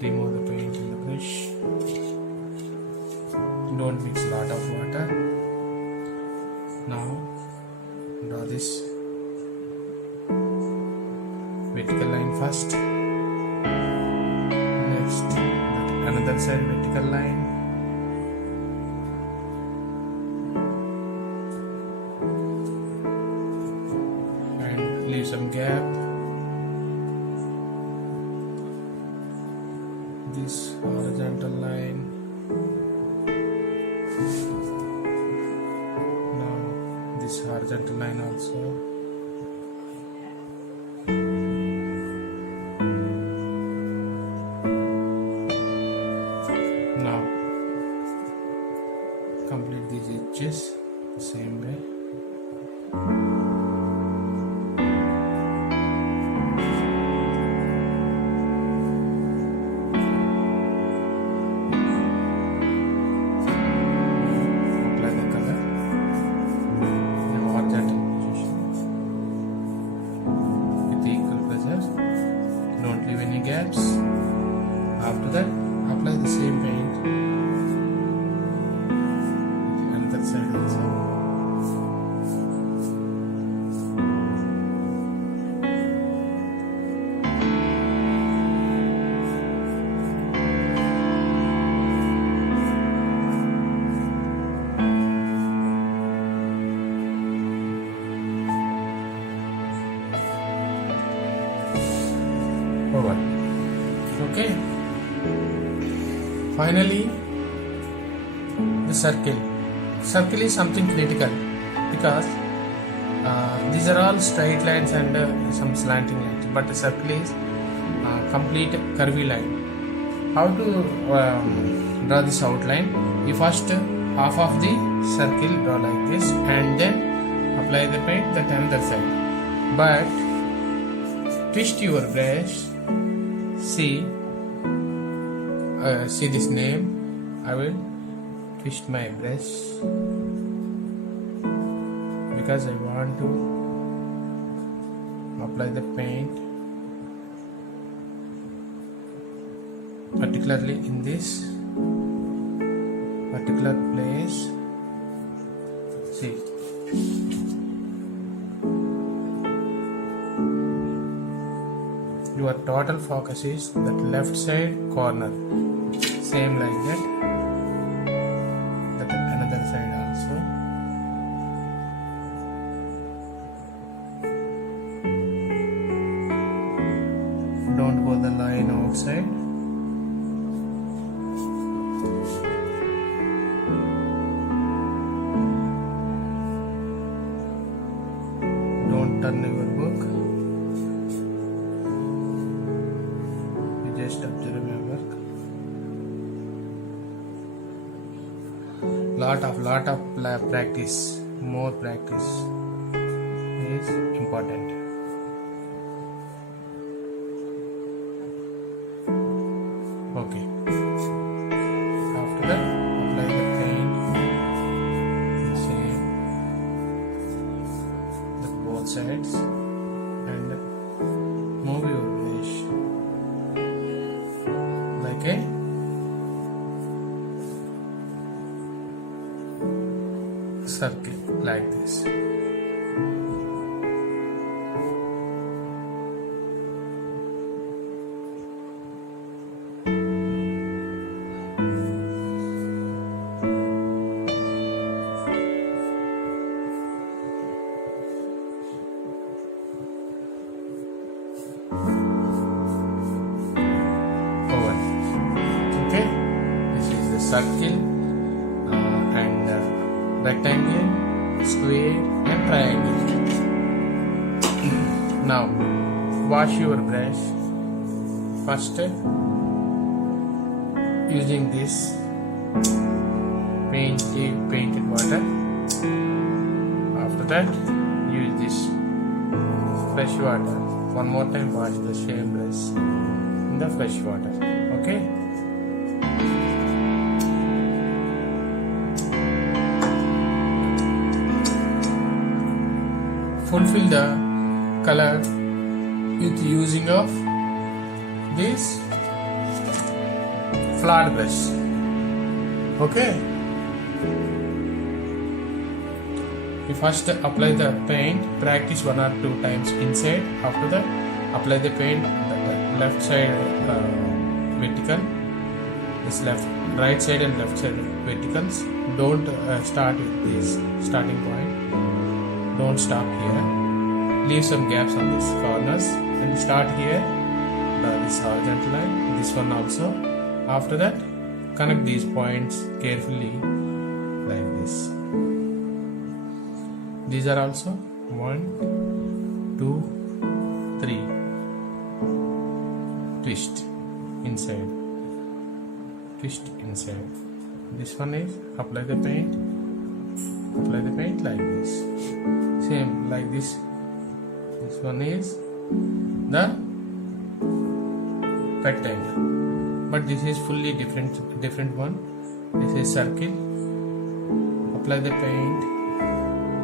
remove the paint in the brush. Don't mix lot of water. Now draw this vertical line first. Next another side vertical line. And leave some gap. This horizontal line. Now this horizontal line also. Now complete these edges the same way. Gaps. After that, apply the same paint and that side also. Over. Okay. Finally, the circle. Circle is something critical because these are all straight lines and some slanting lines, but the circle is complete curvy line. How to draw this outline? You first half of the circle draw like this, and then apply the paint that another side. But twist your brush. See this name. I will twist my brush because I want to apply the paint particularly in this particular place. See, your total focus is that left side corner, same like that another side also. Don't go the line outside. Don't turn your book. Just observe your work. Lot of practice. More practice is important. Okay. After that, apply the paint. Same. Both sides, and move your brush. Okay, circle like this. Circle and rectangle, square and triangle. Now wash your brush first using this painted water. After that, use this fresh water. One more time, wash the same brush in the fresh water. Okay. Fulfill the color with using of this flat brush. Okay. You first apply the paint, practice 1 or 2 times inside. After that, apply the paint on the left side vertical, this right side and left side verticals. Don't start with this starting point. Don't stop here. Leave some gaps on these corners and start here. This horizontal line, this one also. After that, connect these points carefully like this. These are also 1, 2, 3. Twist inside. Twist inside. This one is apply the paint. Apply the paint like this. Same like this. This one is the rectangle, but this is fully different one. This is circle. Apply the paint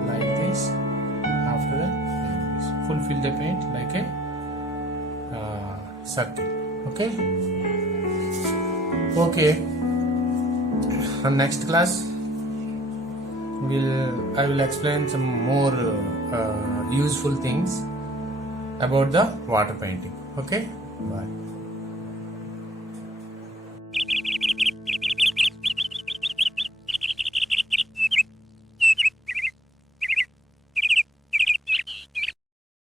like this. After that, fulfill the paint like a circle. Okay. On next class, I will explain some more useful things about the water painting. Okay, bye.